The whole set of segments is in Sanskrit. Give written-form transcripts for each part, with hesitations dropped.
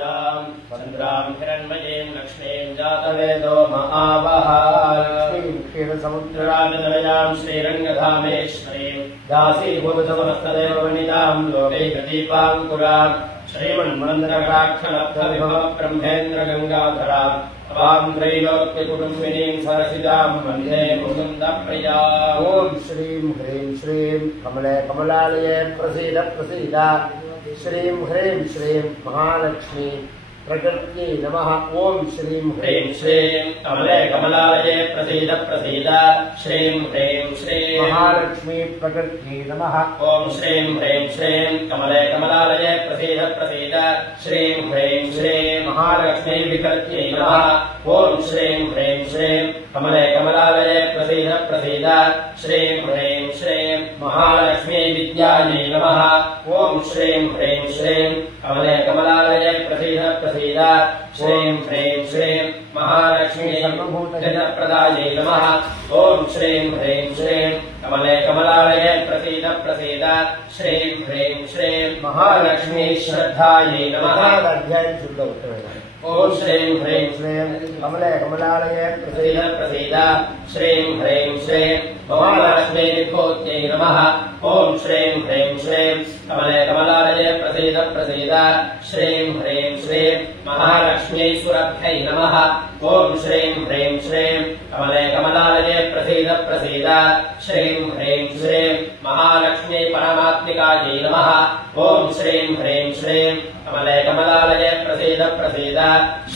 चन्द्राम् हिरण्मयीम् लक्ष्मीम् जातवेदो महावः लक्ष्मीम् क्षीरसमुद्रागतनयाम् श्रीरङ्गधामेश्वरीम् दासीभूतसमस्तदेव वनिताम् लोकैकदीपाङ्कुराम् श्रीमन्मन्दराक्षलब्धविभव ब्रह्मेन्द्र गङ्गाधराम् त्वाम् त्रैलोक्यकुटुम्बिनीम् सरसिजाम् वन्दे मुकुन्दप्रियाम्। ॐ श्रीम् ह्रीम् श्रीम् कमले कमलालये प्रसीद प्रसीद। श्रीं ह्रीं श्रीं महालक्ष्मी प्रकृत्यै नमः। ॐ श्रीं ह्रीं श्रीं कमले कमलालये प्रसीद प्रसीद। श्रीं ह्रीं श्रीं महालक्ष्मी प्रकृत्यै नमः। ॐ श्रीं ह्रीं श्रीं कमले कमलालये प्रसीद प्रसीद। श्रीं ह्रीं श्रीं महालक्ष्मी विकृत्यै नमः। ॐ श्रीं ह्रीं श्रीं कमले कमलालये प्रसीद प्रसीद। श्रीं ह्रीं श्रीं महालक्ष्मी विद्यायै नमः। ॐ श्रीं ह्रीं श्रीं कमले कमलालये प्रसीद प्रसीद। श्रीं ह्रीं श्रीं महालक्ष्मी सर्वभूतजनप्रदायै नमः। ॐ श्रीं ह्रीं श्रीं कमले कमलालये प्रसीद प्रसीद। श्रीं ह्रीं श्रीं महालक्ष्मी श्रद्धायै नमः। ॐ श्रीं ह्रीं श्रीं कमले कमलालये प्रसीद प्रसीद। श्रीं ह्रीं श्रीं महालक्ष्मी विभूत्यै नमः। ॐ श्रीं ह्रीं श्रीं कमले कमलालये प्रसीद प्रसीद। श्रीं ह्रीं श्रीं महालक्ष्मी सुरभ्यै नमः। ॐ श्रीं ह्रीं श्रीं कमले कमलालये प्रसीद प्रसीद। श्रीं ह्रीं श्रीं महालक्ष्मी परमात्मिकायै नमः। ॐ श्रीं ह्रीं श्रीं कमले कमलालये प्रसीद प्रसीद।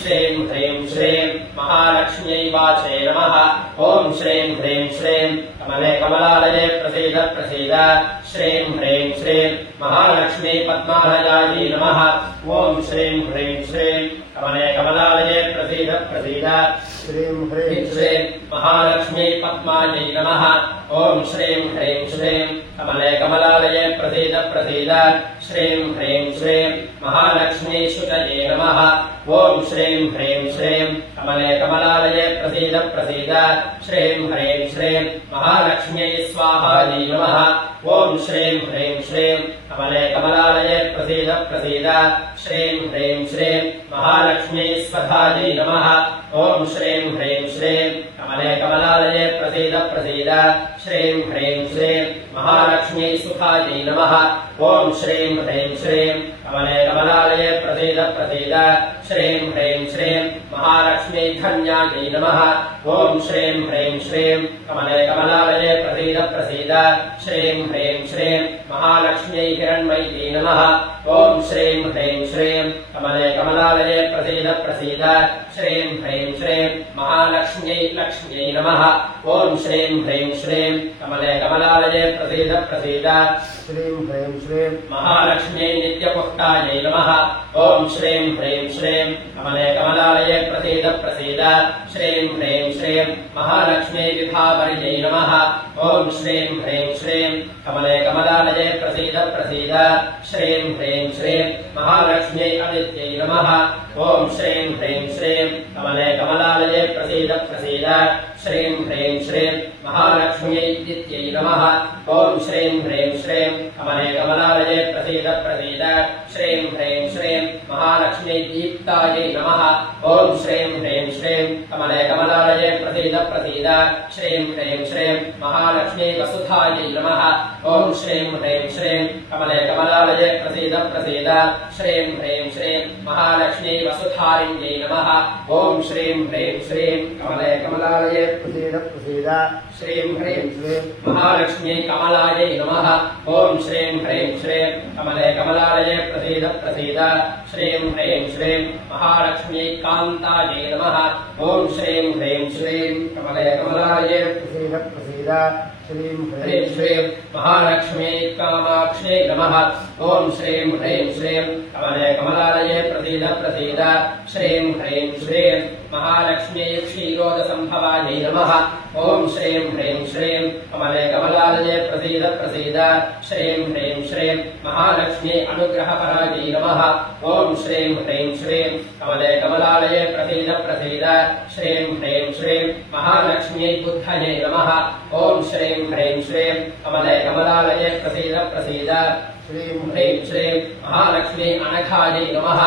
श्रीं ह्रीं श्रीं महालक्ष्म्यै वाचे नमः। ॐ श्रीं ह्रीं श्रीं कमले कमलालये प्रसीद प्रसीद। श्रीं ह्रीं श्रीं महालक्ष्मी पद्मालयायै नमः। ॐ श्रीं ह्रीं श्रीं कमले कमलालये प्रसीद प्रसीद। श्रीं ह्रीं श्रीं महालक्ष्मी पद्मायै नमः। ॐ श्रीं ह्रीं श्रीं कमले कमलालये प्रसीद प्रसीद। श्रीं ह्रीं श्रीं महालक्ष्मी शुचये नमः। ॐ श्रीं ह्रीं श्रीं कमले कमलालये प्रसीद प्रसीद। श्रीं ह्रीं श्रीं महालक्ष्म्यै स्वाहायै नमः। ॐ श्रीं ह्रीं श्रीं कमले कमलालये प्रसीद प्रसीद। श्रीं ह्रीं श्रीं महालक्ष्मी स्वधायै नमः। ॐ श्रीं ह्रीं श्रीं कमले कमलालये प्रसीद प्रसीद। श्रीं ह्रीं श्रीं महालक्ष्मी सुखायै नमः। ॐ श्रीं ह्रीं श्रीं कमले कमलालये प्रसीद प्रसीद। श्रीं ह्रीं श्रीं महालक्ष्मी धन्यायै नमः। ॐ श्रीं ह्रीं श्रीं कमले कमलालये प्रसीद प्रसीद। श्रीं ह्रीं श्रीं महालक्ष्म्यै हिरण्मय्यै नमः। ॐ श्रीं ह्रीं श्रीं कमले कमलालये प्रसीद प्रसीद। श्रीं ह्रीं श्रीं महालक्ष्म्यै लक्ष्म्यै नमः। ॐ श्रीं ह्रीं श्रीं कमले कमलालये प्रसीद प्रसीद। श्रीं ह्रीं श्रीं महालक्ष्म्यै नित्यपुष्टायै नमः। ॐ श्रीं ह्रीं श्रीं कमले कमलालये प्रसीद प्रसीद। श्रीं ह्रीं श्रीं महालक्ष्मी विभावर्यै नमः। ॐ श्रीं ह्रीं श्रीं कमले कमलालये प्रसीद प्रसीद। श्रीं ह्रीं श्रीं महालक्ष्म्यै अदित्यै नमः। ॐ श्रीं ह्रीं श्रीं कमले कमलालये प्रसीद प्रसीद। श्रीं ह्रीं श्रीं महालक्ष्म्यै दित्यै नमः। ॐ श्रीं ह्रीं श्रीं कमले कमलालये प्रसीद प्रसीद। श्रीं ह्रीं श्रीं महालक्ष्म्यै दीप्तायै नमः। ॐ श्रीं ह्रीं श्रीं कमले कमलालये प्रसीद प्रसीद। श्रीं ह्रीं श्रीं महालक्ष्मी वसुधायै नमः। ॐ श्रीं ह्रीं श्रीं कमले कमलालये प्रसीद प्रसीद। श्रीं ह्रीं श्रीं महालक्ष्मी वसुधारिण्यै नमः। ॐ श्रीं ह्रीं श्रीं कमले कमलालये प्रसीद प्रसीद। श्रीं ह्रीं श्रीं महालक्ष्म्यै कमलायै नमः। ॐ श्रीं ह्रीं श्रीं कमले कमलालये प्रसीद प्रसीद। श्रीं ह्रीं श्रीं महालक्ष्म्यै कान्तायै नमः। ॐ श्रीं ह्रीं श्रीं कमले कमलालये प्रसीद प्रसीद। श्रीं ह्रीं श्रीं महालक्ष्म्यै कामाक्ष्यै नमः। ॐ श्रीं ह्रीं श्रीं कमले कमलालये प्रसीद प्रसीद। श्रीं ह्रीं श्रीं महालक्ष्म्यै क्षीरोदसम्भवायै नमः। ॐ श्रीं ह्रीं श्रीं कमले कमलालये प्रसीद प्रसीद। श्रीं ह्रीं श्रीं महालक्ष्म्यै अनुग्रहपरायै नमः। ॐ श्रीं ह्रीं श्रीं कमले कमलालये प्रसीद प्रसीद। श्रीं ह्रीं श्रीं महालक्ष्म्यै बुद्धये नमः। ॐ श्रीं ह्रीं श्रीं कमले कमलालये प्रसीद प्रसीद। श्रीं ह्रीं श्रीं महालक्ष्मी अनघायै नमः।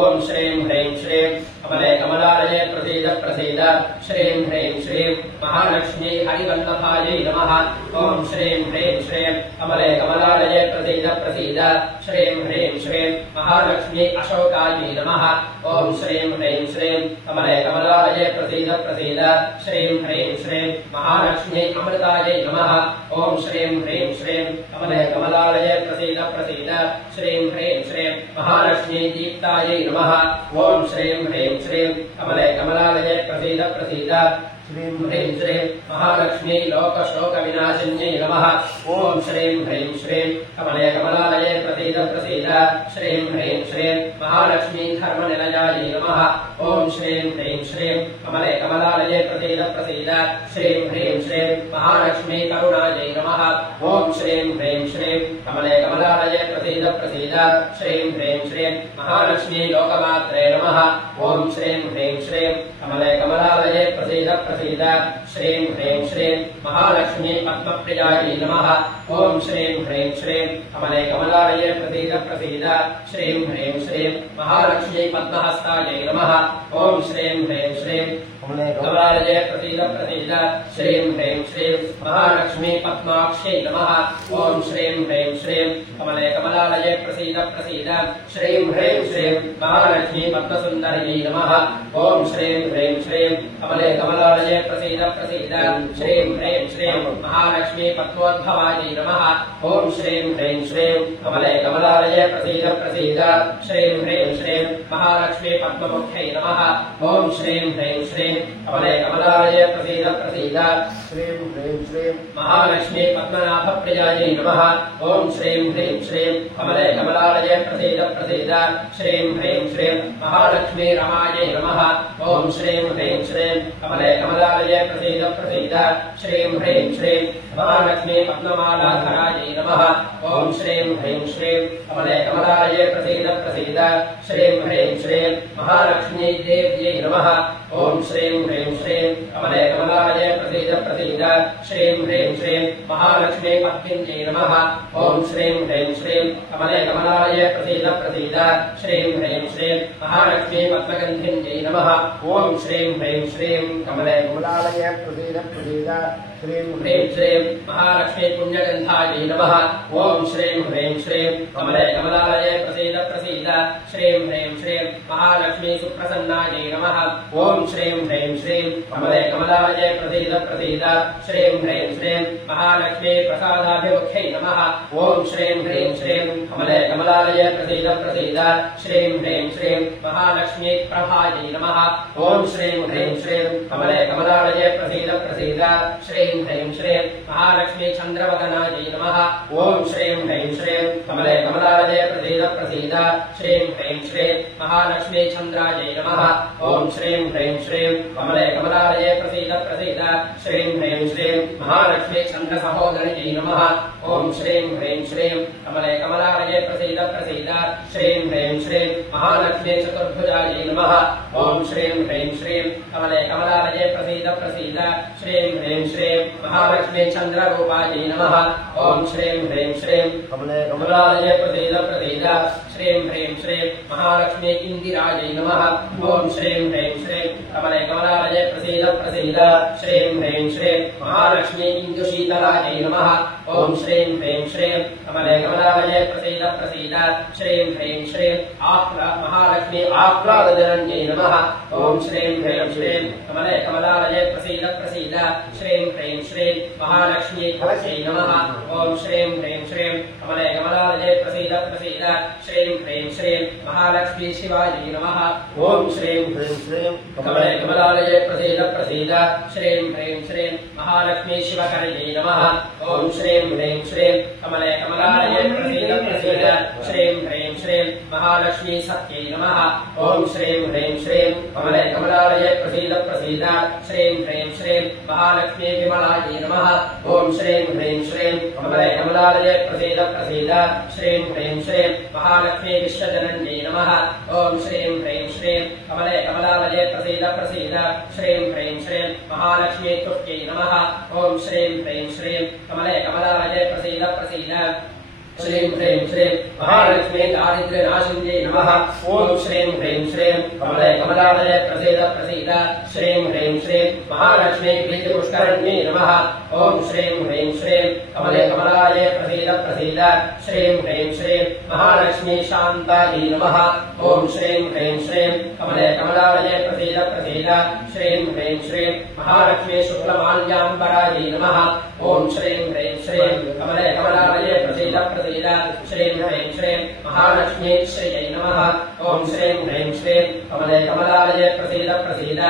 ॐ श्रीं ह्रीं श्रीं कमले कमलालये प्रसीद प्रसीद। श्रीं ह्रीं श्रीं महालक्ष्मी हरिवल्लभायै नमः। ॐ श्रीं ह्रीं श्रीं कमले कमलालये प्रसीद प्रसीद। श्रीं ह्रीं श्रीं महालक्ष्मी अशोकायै नमः। ॐ श्रीं ह्रीं श्रीं कमले कमलालये प्रसीद प्रसीद। श्रीं ह्रीं श्रीं महालक्ष्मी अमृतायै नमः। ॐ श्रीं ह्रीं श्रीं कमले कमलालये प्रसीद प्रसीद। श्रीं ह्रीं श्रीं महालक्ष्मी दीप्तायै नमः। ॐ श्रीं ह्रीं श्रीं कमले कमलालये प्रसीद प्रसीद। श्रीं ह्रीं श्रीं महालक्ष्मी लोकशोकविनाशिन्यै नमः। ॐ श्रीं ह्रीं श्रीं कमले कमलालये प्रसीद प्रसीद। श्रीं ह्रीं श्रीं महालक्ष्मी धर्मनिलयायै नमः। ॐ श्रीं ह्रीं श्रीं कमले कमलालये प्रसीद प्रसीद। श्रीं ह्रीं श्रीं महालक्ष्मी करुणायै नमः। ॐ श्रीं ह्रीं श्रीं कमले कमलालये प्रसीद प्रसीद। श्रीं ह्रीं श्रीं महालक्ष्मी लोकमात्रे नमः। ॐ श्रीं ह्रीं श्रीं कमले कमलालये प्रसीद प्रसीद। श्रीं ह्रीं श्रीं महालक्ष्मी पद्मप्रियायै नमः। ॐ श्रीं ह्रीं श्रीं कमले कमलालये प्रसीद प्रसीद। श्रीं ह्रीं श्रीं महालक्ष्मी पद्महस्तायै नमः। ॐ श्रीं ह्रीं श्रीं कमले कमलालये प्रसीद प्रसीद। श्रीं ह्रीं श्रीं महालक्ष्मी पद्माक्ष्यै नमः। ॐ श्रीं ह्रीं श्रीं कमले कमलालये प्रसीद प्रसीद। श्रीं ह्रीं श्रीं महालक्ष्मी पद्मसुन्दर्यै नमः। ॐ श्रीं ह्रीं श्रीं कमले कमलालये प्रसीद प्रसीद। श्रीं ह्रीं श्रीं महालक्ष्मी पद्मोद्भवायै नमः। ॐ श्रीं ह्रीं श्रीं कमले कमलालये प्रसीद प्रसीद। श्रीं ह्रीं श्रीं महालक्ष्मी पद्ममुख्यै नमः। ॐ श्रीं ह्रीं श्रीं कमले कमलालये प्रसीद प्रसीद। श्रीं ह्रीं श्रीं महालक्ष्मी पद्मनाभप्रियायै नमः। ॐ श्रीं ह्रीं श्रीं कमले कमलालये प्रसीद प्रसीद। श्रीं ह्रीं श्रीं महालक्ष्मी रमायै नमः। ॐ श्रीं ह्रीं श्रीं कमले कमलालये प्रसीद प्रसीद। श्रीं ह्रीं श्रीं महालक्ष्मी पद्ममालाधरायै नमः। ॐ श्रीं ह्रीं श्रीं कमले कमलालये प्रसीद प्रसीद। श्रीं ह्रीं श्रीं महालक्ष्मी देव्यै नमः। ॐ श्रीं ह्रीं श्रीं कमले कमलालये प्रसीद प्रसीद। श्रीं ह्रीं श्रीं महालक्ष्मी पद्मिन्यै नमः। ॐ श्रीं ह्रीं श्रीं कमले कमलालये प्रसीद प्रसीद। श्रीं ह्रीं श्रीं महालक्ष्मी पद्मगन्धिन्यै नमः। ॐ श्रीं ह्रीं श्रीं कमले कमलालये प्रसीद प्रसीद। श्रीं ह्रीं श्रीं महालक्ष्मी पुण्यगन्धायै नमः। ॐ श्रीं ह्रीं श्रीं कमले कमलालये प्रसीद प्रसीद। श्रीं ह्रीं श्रीं महालक्ष्मी सुप्रसन्नायै नमः। ॐ श्रीं ह्रीं श्रीं कमले कमलालये प्रसीद प्रसीद। श्रीं ह्रीं श्रीं महालक्ष्मी प्रसादाभिमुख्यै नमः। ॐ श्रीं ह्रीं श्रीं कमले कमलालये प्रसीद प्रसीद। श्रीं ह्रीं श्रीं महालक्ष्मी प्रभायै नमः। ॐ श्रीं ह्रीं श्रीं कमले कमलालये प्रसीद प्रसीद। श्रीं ह्रीं श्रीं महालक्ष्मी चन्द्रवदनायै नमः। ॐ श्रीं ह्रीं श्रीं कमले कमलालये प्रसीद प्रसीद। श्रीं ह्रीं श्रीं महालक्ष्मी चन्द्रायै नमः। ॐ श्रीं ह्रीं श्रीं कमले कमलालये प्रसीद प्रसीद। श्रीं ह्रीं श्रीं महालक्ष्मी चन्द्रसहोदर्यै नमः। ॐ श्रीं ह्रीं श्रीं कमले कमलालये प्रसीद प्रसीद। श्रीं ह्रीं श्रीं महालक्ष्मी चतुर्भुजायै नमः। ॐ श्रीं ह्रीं श्रीं कमले कमलालये प्रसीद प्रसीद। श्रीं ह्रीं श्रीं महालक्ष्मी चन्द्ररूपायै नमः। ॐ श्रीं ह्रीं श्रीं कमले कमलालये प्रसीद प्रसीद। श्रीं ह्रीं श्रीं महालक्ष्मी इन्दिरायै नमः। ॐ श्रीं ह्रीं श्रीं कमले कमलालये प्रसीद प्रसीद। श्रीं ह्रीं श्रीं महालक्ष्मी इन्दुशीतलायै नमः। ॐ श्रीं ह्रीं श्रीं कमले कमलालये प्रसीद प्रसीद। श्रीं ह्रीं श्रीं महालक्ष्मी आह्लादजनन्यै नमः। ॐ श्रीं ह्रीं श्रीं कमले कमलालये प्रसीद प्रसीद। श्रीं ह्रीं श्रीं महालक्ष्मी कवचै नमः। ॐ श्रीं ह्रीं श्रीं कमले कमलालये प्रसीद प्रसीद। श्रीं ह्रीं श्रीं महालक्ष्मी शिवायै नमः। ॐ श्रीं ह्रीं श्रीं कमले कमलालये प्रसीद प्रसीद। श्रीं ह्रीं श्रीं महालक्ष्मी शिवकर्यै नमः। ॐ श्रीं ह्रीं श्रीं कमले कमलालये प्रसीद प्रसीद। श्रीं ह्रीं श्रीं महालक्ष्मी सत्यै नमः। ॐ श्रीं ह्रीं श्रीं कमले कमलालये प्रसीद प्रसीद। श्रीं ह्रीं श्रीं महालक्ष्मी विमलायै नमः। ॐ श्रीं ह्रीं श्रीं कमले कमलालये प्रसीद प्रसीद। श्रीं ह्रीं श्रीं महालक्ष्मी विश्वजनन्यै नमः। ॐ श्रीं ह्रीं श्रीं कमले कमलालये प्रसीद प्रसीद। श्रीं ह्रीं श्रीं महालक्ष्मी तुष्ट्यै नमः। ॐ श्रीं ह्रीं श्रीं कमले कमलालये प्रसीद प्रसीद। श्रीं ह्रीं श्रीं महालक्ष्मी दारिद्र्यनाशिन्यै नमः ॐ श्रीं ह्रीं श्रीं कमले कमलालये प्रसीद प्रसीद श्रीं ह्रीं श्रीं महालक्ष्मी प्रीतिपुष्करण्यै नमः ॐ श्रीं ह्रीं श्रीं कमले कमलालये प्रसीद प्रसीद श्रीं ह्रीं श्रीं महालक्ष्मी शान्तायै नमः ॐ श्रीं ह्रीं श्रीं कमले कमलालये प्रसीद प्रसीद श्रीं ह्रीं श्रीं महालक्ष्मी शुक्लमाल्याम्बरायै नमः ॐ श्रीं ह्रीं श्रीं कमले कमलालये प्रसीद प्रसीद श्रीं ह्रीं श्रीं महालक्ष्मी श्रियै नमः ॐ श्रीं ह्रीं श्रीं कमले कमलालये प्रसीद प्रसीद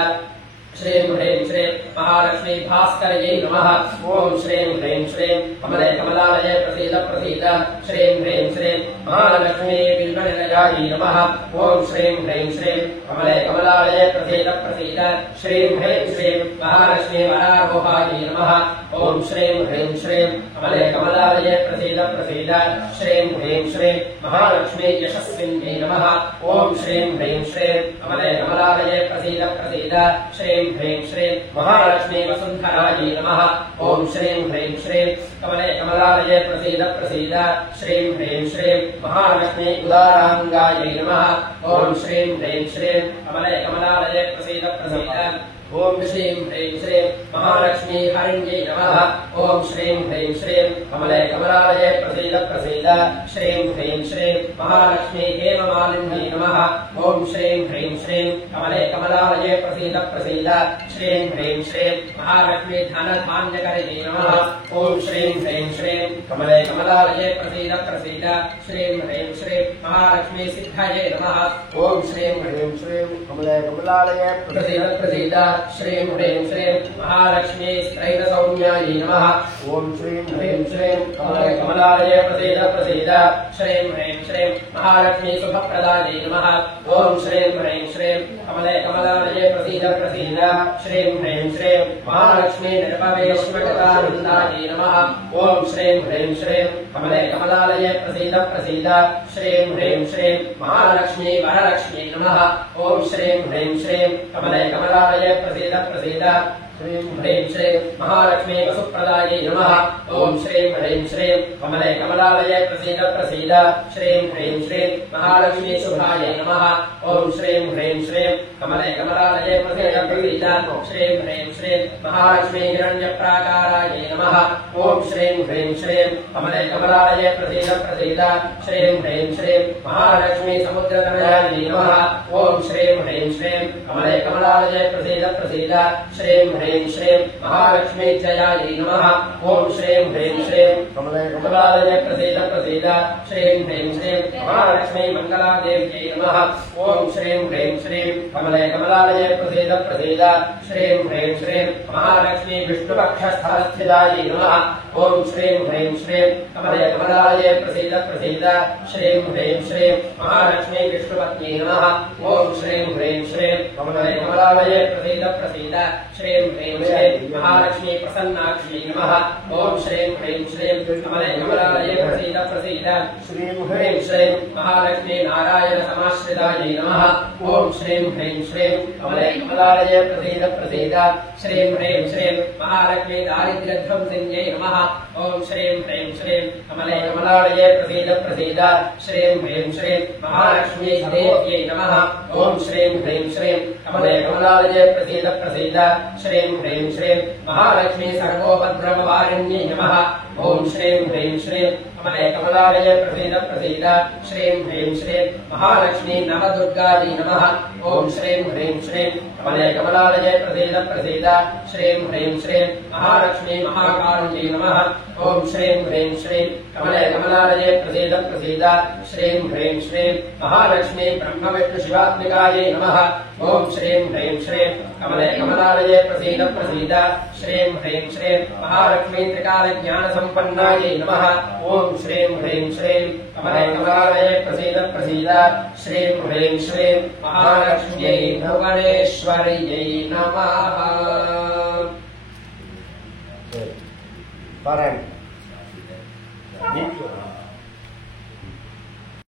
श्रीं ह्रीं श्रीं महालक्ष्मी भास्करयै नमः ॐ श्रीं ह्रीं श्रीं कमले कमलालये प्रसीद प्रसीद श्रीं ह्रीं श्रीं महालक्ष्मी बिल्वनिलयायै नमः ॐ श्रीं ह्रीं श्रीं कमले कमलालये प्रसीद प्रसीद श्रीं ह्रीं श्रीं महालक्ष्मी वरारोहायै नमः ॐ श्रीं ह्रीं श्रीं कमले कमलालये प्रसीद प्रसीद श्रीं ह्रीं श्रीं महालक्ष्मी यशस्विन्यै नमः ॐ श्रीं ह्रीं श्रीं कमले कमलालये प्रसीद प्रसीद श्रीं ह्रीं श्रीं महालक्ष्मी वसुन्धरायै नमः ॐ श्रीं ह्रीं श्रीं कमले कमलालये प्रसीद प्रसीद श्रीं ह्रीं श्रीं महालक्ष्मी उदाराङ्गायै नमः ॐ श्रीं ह्रीं श्रीं कमले कमलालये प्रसीद प्रसीद ॐ श्रीं ह्रीं श्रीं महालक्ष्मी हरिण्यै नमः ॐ श्रीं ह्रीं श्रीं कमले कमलालये प्रसीद प्रसीद श्रीं ह्रीं श्रीं महालक्ष्मी हेममालिन्यै नमः ॐ श्रीं ह्रीं श्रीं कमले कमलालये प्रसीद प्रसीद श्रीं ह्रीं श्रीं महालक्ष्मी धनधान्यकरिण्यै नमः ॐ श्रीं ह्रीं श्रीं कमले कमलालये प्रसीद प्रसीद श्रीं ह्रीं श्रीं महालक्ष्मी सिद्धये नमः ॐ श्रीं ह्रीं श्रीं कमले कमलालये प्रसीद प्रसीद श्रीं ह्रीं श्रीं महालक्ष्मी स्त्रैणसौम्यायै नमः ॐ श्रीं ह्रीं श्रीं कमले कमलालये प्रसीद प्रसीद श्रीं ह्रीं श्रीं महालक्ष्मी शुभप्रदायै नमः ॐ श्रीं ह्रीं श्रीं कमले कमलालये प्रसीद प्रसीद श्रीं ह्रीं श्रीं महालक्ष्मी निर्भवेश्वरतानन्दायै नमः ॐ श्रीं ह्रीं श्रीं कमले कमलालये प्रसीद प्रसीद श्रीं ह्रीं श्रीं महालक्ष्मी वरलक्ष्म्यै नमः ॐ श्रीं ह्रीं श्रीं कमले कमलालये प्रसीद प्रसीद श्रीं ह्रीं श्रीं महालक्ष्मी वसुप्रदायै नमः ॐ श्रीं ह्रीं श्रीं कमले कमलालये प्रसीद प्रसीद श्रीं ह्रीं श्रीं महालक्ष्मी शुभायै नमः ॐ श्रीं ह्रीं श्रीं कमले कमलालये प्रसीद प्रसीद श्रीं ह्रीं श्रीं महालक्ष्मी हिरण्यप्राकारायै नमः ॐ श्रीं ह्रीं श्रीं कमले कमलालये प्रसीद प्रसीद श्रीं ह्रीं श्रीं महालक्ष्मी समुद्रतनयायै नमः ॐ श्रीं ह्रीं श्रीं कमले कमलालये प्रसीद प्रसीद श्रीं ह्रीं श्रीं महालक्ष्मी जयायै नमः ॐ श्रीं ह्रीं श्रीं कमले कमलालये प्रसीद प्रसीद श्रीं ह्रीं श्रीं महालक्ष्मी मङ्गलादेव्यै नमः ॐ श्रीं ह्रीं श्रीं कमले कमलालये प्रसीद प्रसीद श्रीं ह्रीं श्रीं महालक्ष्मी विष्णुपक्षस्थलस्थितायै नमः ॐ श्रीं ह्रीं श्रीं कमले कमलालये प्रसीद प्रसीद श्रीं ह्रीं श्रीं महालक्ष्मी विष्णुपत्न्यै नमः ॐ श्रीं ह्रीं श्रीं कमले कमलालये प्रसीद प्रसीद श्रीं ह्रीं श्रीं महालक्ष्मी प्रसन्नाक्ष्यै नमः ॐ श्रीं ह्रीं श्रीं कमले कमलालये प्रसीद प्रसीद श्रीं ह्रीं श्रीं महालक्ष्मी नारायण समाश्रितायै नमः ॐ श्रीं ह्रीं श्रीं कमले कमलालये प्रसीद प्रसीद श्रीं ह्रीं श्रीं महालक्ष्मी दारिद्र्यध्वंसिन्यै नमः ॐ श्रीं ह्रीं श्रीं कमले कमलालये प्रसीद प्रसीद श्रीं ह्रीं श्रीं महालक्ष्मी देव्यै नमः ॐ श्रीं ह्रीं श्रीं कमले कमलालये प्रसीद प्रसीद श्रीं ह्रीं श्रीं महालक्ष्मी सर्वोपद्रववारिण्यै नमः ॐ श्रीं ह्रीं श्रीं कमले कमलालये प्रसीद प्रसीद श्रीं ह्रीं श्रीं महालक्ष्मी नवदुर्गायै नमः ॐ श्रीं ह्रीं श्रीं कमले कमलालये प्रसीद प्रसीद श्रीं ह्रीं श्रीं महालक्ष्मी महाकारुण्यै नमः ॐ श्रीं ह्रीं श्रीं कमले कमलालये प्रसीद प्रसीद श्रीं ह्रीं श्रीं महालक्ष्मी ब्रह्मविष्णुशिवात्मिकायै नमः ॐ श्रीं ह्रीं श्रीं कमले कमलालये प्रसीद प्रसीद श्रीं ह्रीं श्रीं महालक्ष्मी त्रिकालज्ञानसम्पन्नायै नमः ॐ श्रीं ह्रीं श्रीं कमले कमलालये प्रसीद प्रसीद श्रीं ह्रीं श्रीं महालक्ष्म्यै भुवनेश्वर्यै नमः। पारायण